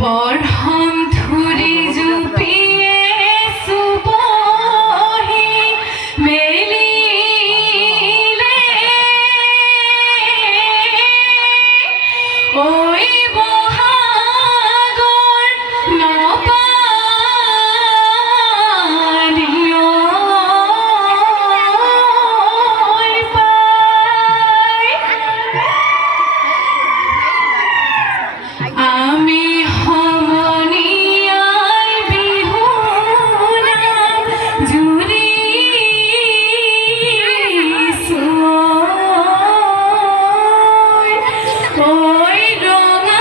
বৰহম ধুৰি জুপিয়ে সুবহি মেলিলে ওই বহাগৰ নপানিও আমি ওই ৰঙা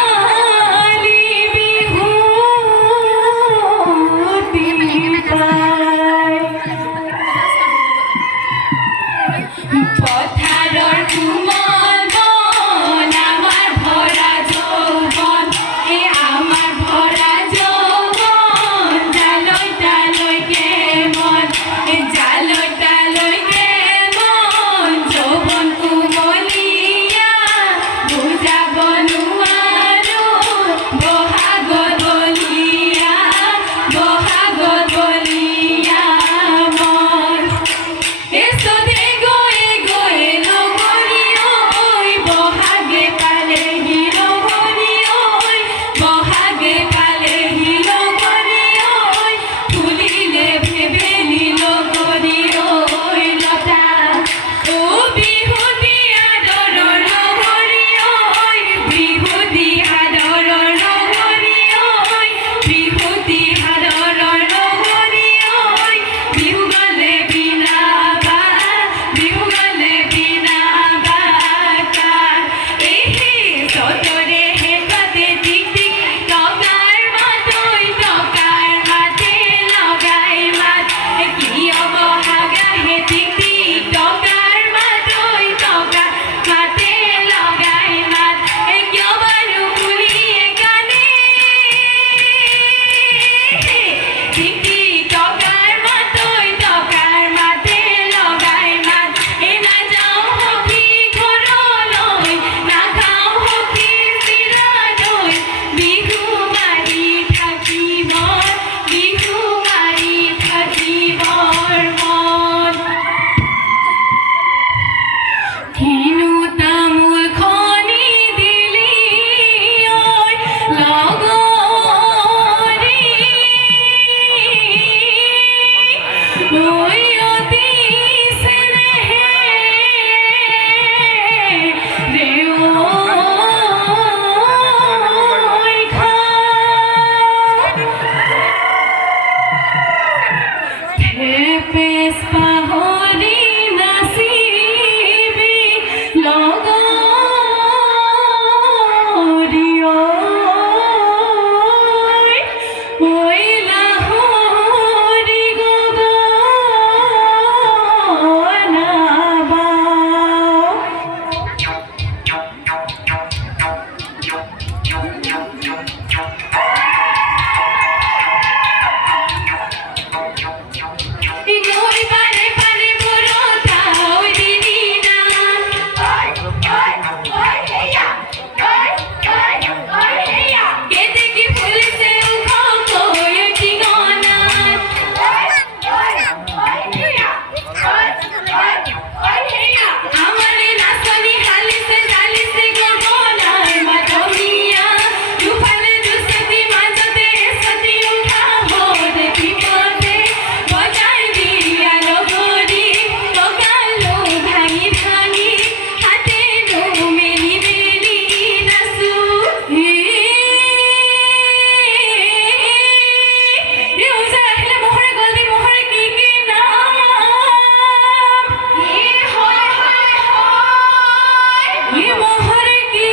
মোহৰ কি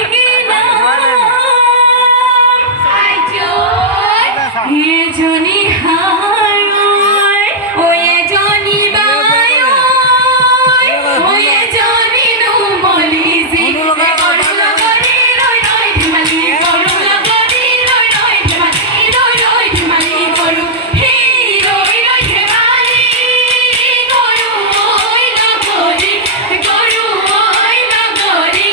নাম এজনী হায় ঐ এজনী বাই ঐ এজনী নুমলী যি কৰু লগৰী ৰৈ ৰৈ ধেমালি কৰু লগৰী ৰৈ ৰৈ ধেমালি ৰৈ ৰৈ ধেমালি কৰু সেই ৰৈ ৰৈ ধেমালি কৰু ঐ লগৰী কৰু ঐ লগৰী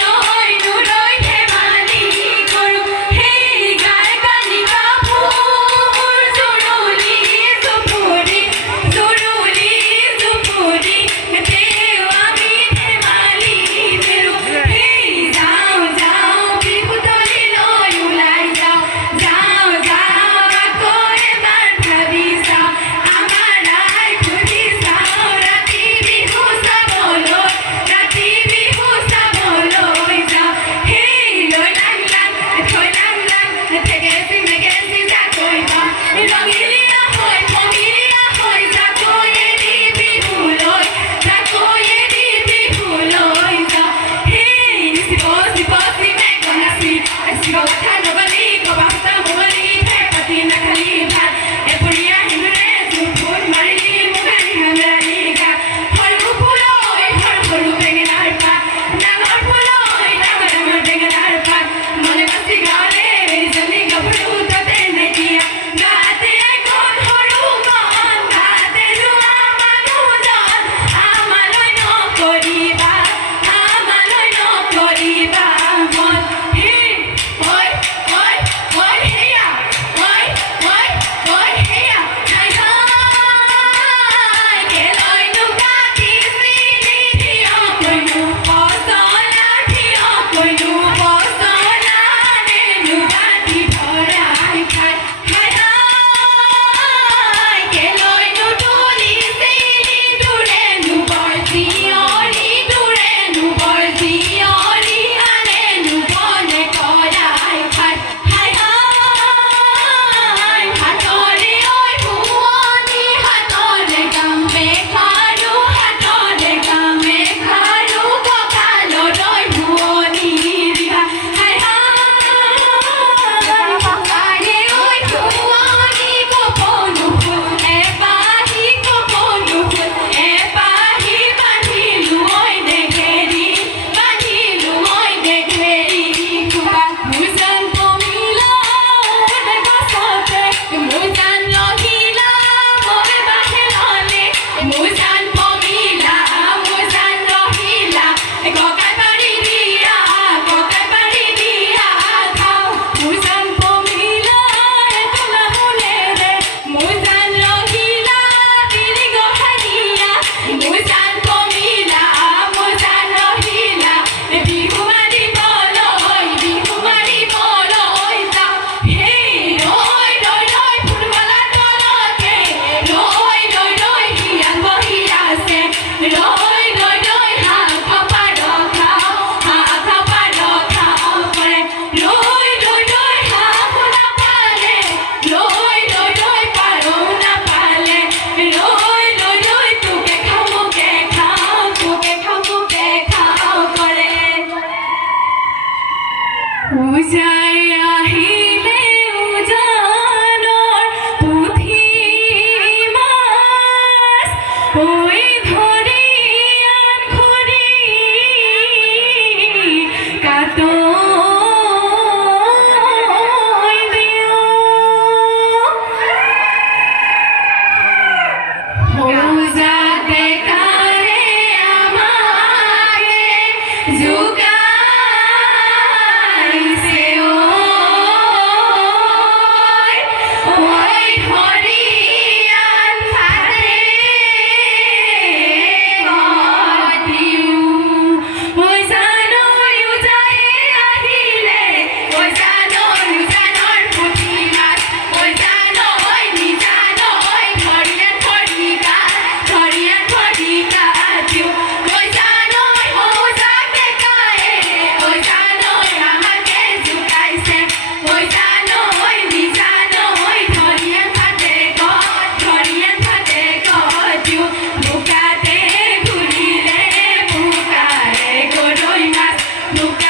ৰৈ ৰৈ ধেমালি কৰু সেই গাই কানি কাপোৰ জুৰুলি জুপুৰি জুৰুলি জুপুৰি দেও আমি ধেমালি দেৰো সেই যাওঁ যাওঁ বিহুতলি লৈ ওলাই যাওঁ যাওঁ যাওঁ আকৌ এবাৰ ভাবি চাওঁ আমাৰ ৰাই ঘূৰি চাওঁ ৰাতি বিহু চাবলৈ যাওঁ সেই লৈ লাং লাং থৈ লাং লাং ঠেকেচি মেকেচি জাকৈ পাওঁ ৰঙিলীয়া হৈ ভঙিলীয়া হৈ জাকৈ এৰি বিহুলৈ যাওঁ সেই চিপচি মেঘনাচি চিৰ কথা নগলি কবা সূতা মুগলি ফেৰ পাতি নাখালি ভাত এপৰীয়া হিন্দুৰে জোক ফুট মাৰিলি মুগানি হামৰালি গাত সৰু ফুলৈ সৰু সৰু বেঙেনাৰ পাত ডাঙৰ ফুলৈ ডাঙৰ ডাঙৰ বেঙেনাৰ পাত মনে বাচি গাঁৱলে এজনী গাভৰু তাতে নেকিয়া গাতে এখন সৰু মন গাতে যোৱা মানুহজন আমালৈ নকৰিবা মন হে ঐ ঐ ঐ হেয়া ঐ ঐ ঐ হেয়া হাই হাই কেলৈনো কাটি চিনি থিয় কৈনো পচলা থিয় কৈনো পচলা নেনো কাটি ভৰাই খাই হাই হাই কেলৈনো তুলিছিলি তোৰেনো বৰ জীয়ৰী আনেনো বনে কৰাই খাই হাই হাই হাতৰে ঐ ভুৱনী হাতৰে কাম মেখাৰু কঁকাললৈ ভুৱনী ৰিহা হাই হাই আৰে ঐ ভুৱনী কপৌনো ফুল এপাহি কপৌনো ফুল এপাহি বান্ধিলো ঐ দেঘেৰি কুবা মুজান পমিলা গছতে মুজান ৰহিলা মই বাহিৰলে মুজান পমিলা ককাই পাৰি দিয়া খাওঁ মুজান পমিলা তোলা শুনেৰে মুজান ৰহিলা তিৰি গহানিয়া মুজান পমিলা বিহু মাৰিবলৈ যাওঁ সেই ৰৈ ৰৈ ফুলমালা তলতে ৰৈ হিয়ান বহি আছে ৰৈ হাঁহ পাৰ খাওঁ কৰে ৰৈ হাঁহ নাপালে ৰৈ পাৰও নাপালে ৰৈ তোকে খাওঁ মোকে খাওঁ কৰে পূজাই আহিলে উজানৰ পুঠি মাছ ঐ ধৰি আন খৰি কাটৈ দিওঁ পূজাতে কাৰে আমাৰে যোগাইছে ঐ nunca